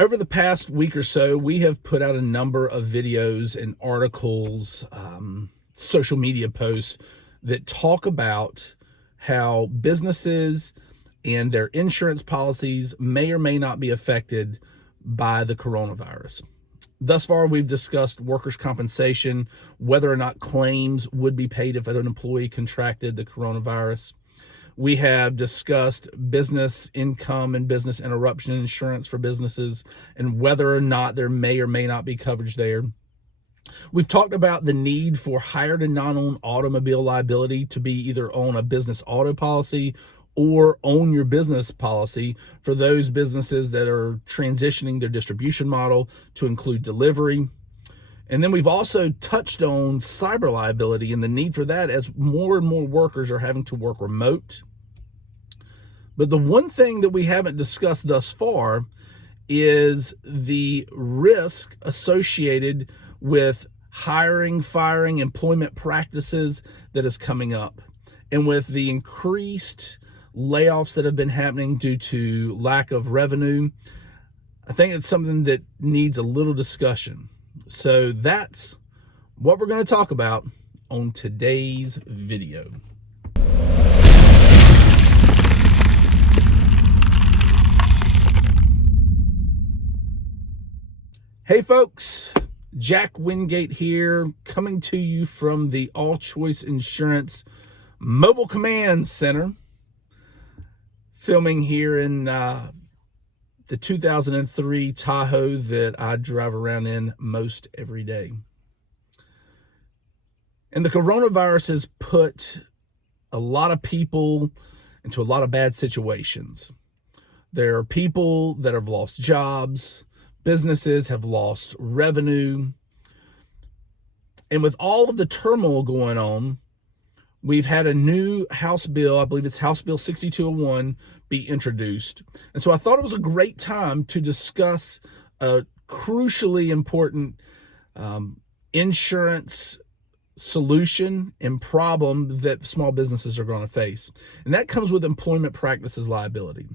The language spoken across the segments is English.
Over the past week or so, we have put out a number of videos and articles, social media posts that talk about how businesses and their insurance policies may or may not be affected by the coronavirus. Thus far, we've discussed workers' compensation, whether or not claims would be paid if an employee contracted the coronavirus. We have discussed business income and business interruption insurance for businesses and whether or not there may or may not be coverage there. We've talked about the need for hired and non-owned automobile liability to be either on a business auto policy or own your business policy for those businesses that are transitioning their distribution model to include delivery. And then we've also touched on cyber liability and the need for that as more and more workers are having to work remote. But the one thing that we haven't discussed thus far is the risk associated with hiring, firing, employment practices that is coming up. And with the increased layoffs that have been happening due to lack of revenue, I think it's something that needs a little discussion. So that's what we're going to talk about on today's video. Hey folks, Jack Wingate here, coming to you from the ALLCHOICE Insurance Mobile Command Center, filming here in the 2003 Tahoe that I drive around in most every day. And the coronavirus has put a lot of people into a lot of bad situations. There are people that have lost jobs, businesses have lost revenue, and with all of the turmoil going on, we've had a new House bill, I believe it's House Bill 6201, be introduced. And so I thought it was a great time to discuss a crucially important insurance solution and problem that small businesses are going to face. And that comes with employment practices liability.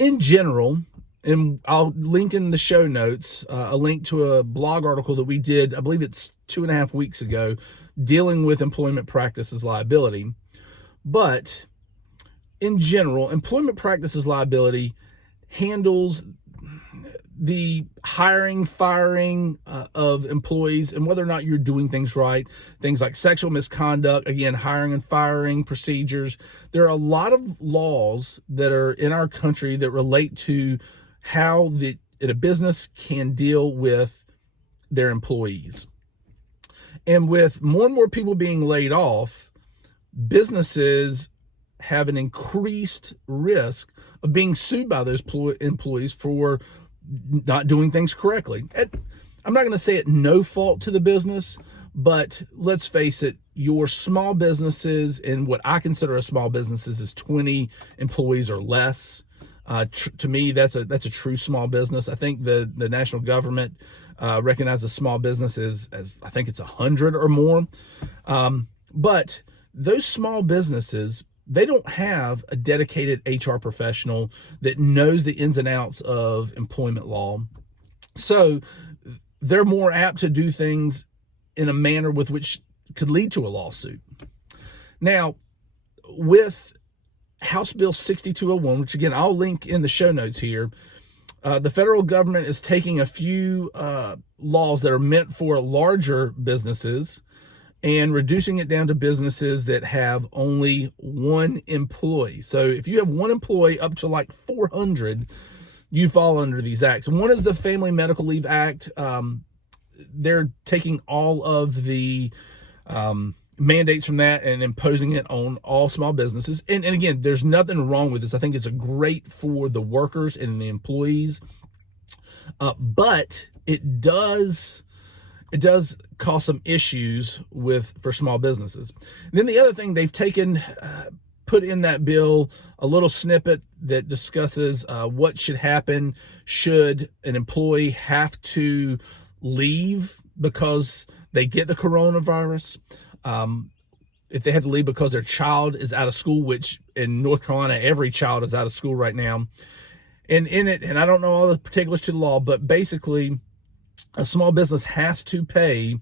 In general, and I'll link in the show notes a link to a blog article that we did, I believe it's 2.5 weeks ago, dealing with employment practices liability. But in general, employment practices liability handles the hiring, firing of employees and whether or not you're doing things right. Things like sexual misconduct, again, hiring and firing procedures. There are a lot of laws that are in our country that relate to how a business can deal with their employees. And with more and more people being laid off, businesses have an increased risk of being sued by those employees for not doing things correctly. I'm not going to say it no fault to the business, but let's face it, your small businesses, and what I consider a small business is 20 employees or less. To me, that's a true small business. I think the national government recognizes small businesses as I think it's 100 or more. But those small businesses, they don't have a dedicated HR professional that knows the ins and outs of employment law. So they're more apt to do things in a manner with which could lead to a lawsuit. Now, with House Bill 6201, which again, I'll link in the show notes here, the federal government is taking a few laws that are meant for larger businesses and reducing it down to businesses that have only one employee. So if you have one employee up to like 400, you fall under these acts. And one is the Family Medical Leave Act. They're taking all of the mandates from that and imposing it on all small businesses. And again, there's nothing wrong with this. I think it's great for the workers and the employees. But it does cause some issues for small businesses. And then the other thing they've put in that bill a little snippet that discusses what should happen should an employee have to leave because they get the coronavirus. If they have to leave because their child is out of school, which in North Carolina, every child is out of school right now. And in it, and I don't know all the particulars to the law, but basically a small business has to pay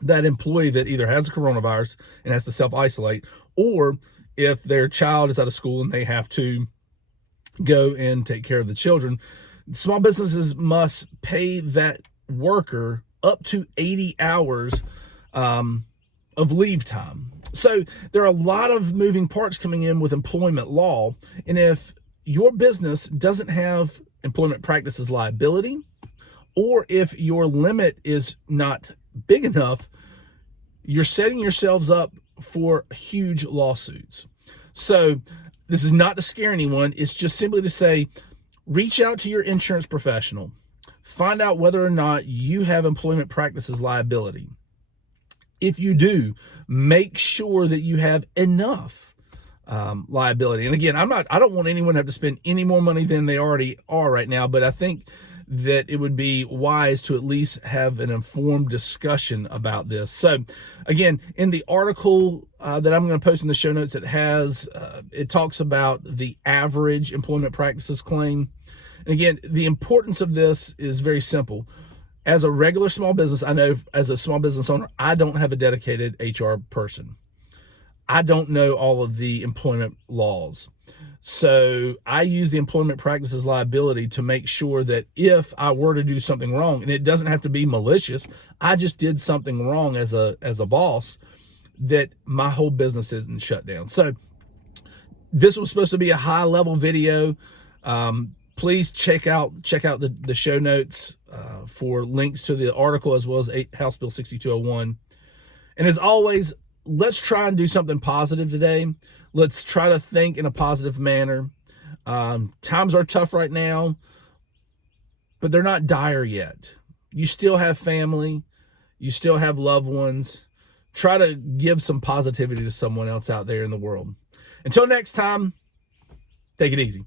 that employee that either has the coronavirus and has to self-isolate, or if their child is out of school and they have to go and take care of the children, small businesses must pay that worker up to 80 hours of leave time. So there are a lot of moving parts coming in with employment law. And if your business doesn't have employment practices liability, or if your limit is not big enough, you're setting yourselves up for huge lawsuits. So this is not to scare anyone. It's just simply to say, reach out to your insurance professional. Find out whether or not you have employment practices liability. If you do, make sure that you have enough liability. And again, I don't want anyone to have to spend any more money than they already are right now, but I think that it would be wise to at least have an informed discussion about this. So again, in the article that I'm going to post in the show notes, it talks about the average employment practices claim. And again, the importance of this is very simple. As a regular small business, I know as a small business owner, I don't have a dedicated HR person. I don't know all of the employment laws. So I use the employment practices liability to make sure that if I were to do something wrong, and it doesn't have to be malicious, I just did something wrong as a boss, that my whole business isn't shut down. So this was supposed to be a high level video. Please check out the show notes for links to the article, as well as House Bill 6201. And as always, let's try and do something positive today. Let's try to think in a positive manner. Times are tough right now, but they're not dire yet. You still have family. You still have loved ones. Try to give some positivity to someone else out there in the world. Until next time, take it easy.